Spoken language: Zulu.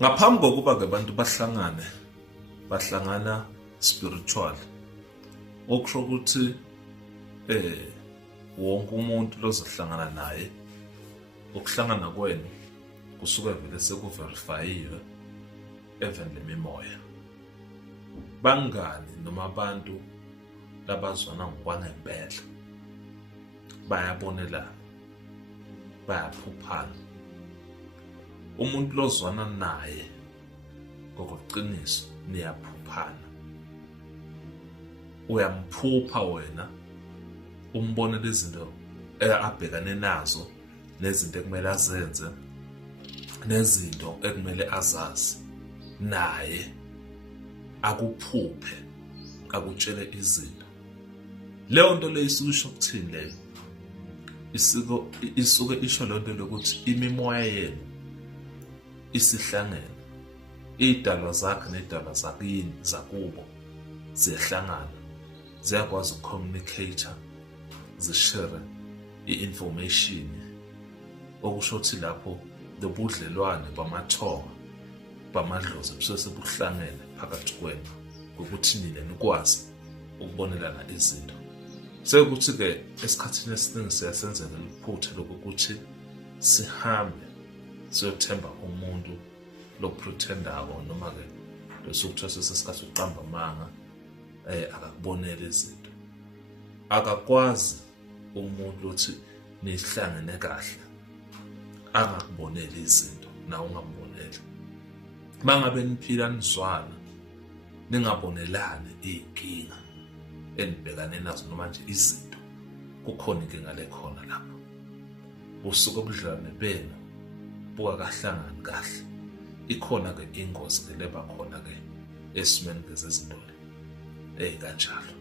Ngaphambi kokuba ke abantu bahlangana spiritual, okusho ukuthi wonke umuntu lozohlangana naye, ukuhlangana kwenu kusuke vele sekuverifyiwe even lemimoya. Bangani noma abantu labazwana ngokwangempela bayabonelana, bayaphuphana. Umuntu lozwana naye ngokuqiniso niyaphuphana, uyamphupha wena, umbonela izinto abhekane nazo, nezinto ekumele azenze, nezinto ekumele azazi, naye akuphuphe, akutshele izinto. Leyo nto leyo isuke isho ukuthini leyo? Isuke isho leyo nto lokuthi imimoya yenu isihlangene, iy'dalwa zakhe ney'dalwa zakini zakubo ziyahlangana, ziyakwazi uku-communicate-a, zishere i-information, okusho ukuthi lapho lobudlelwane bamathonga bamadlozi busuke sebuhlangene phakathi kwenu, ukuthi nina nikwazi ukubonelana izinto. Sekuthi-ke esikhathini esiningi siyasenzela iphutha lokuthi sihambe siyothemba umuntu lokuprothendako, noma-ke lesokuthiwa sesesikhathi uqamba amanga, akakubonela izinto. Akakwazi umuntu ukuthi nihlangene kahle angakubonela izinto, nawe ungamboneli. Mangabe niphila nizwana, ningabonelani iy'nkinga enibhekane nazo noma nje izinto, kukhona inkinga lekhona lapho. Busuke ubudlelwane benu bungakahlangani kahle. Ikhona-ke ingozi-ke leba khona-ke esimeni zezinto ey'kanjalo.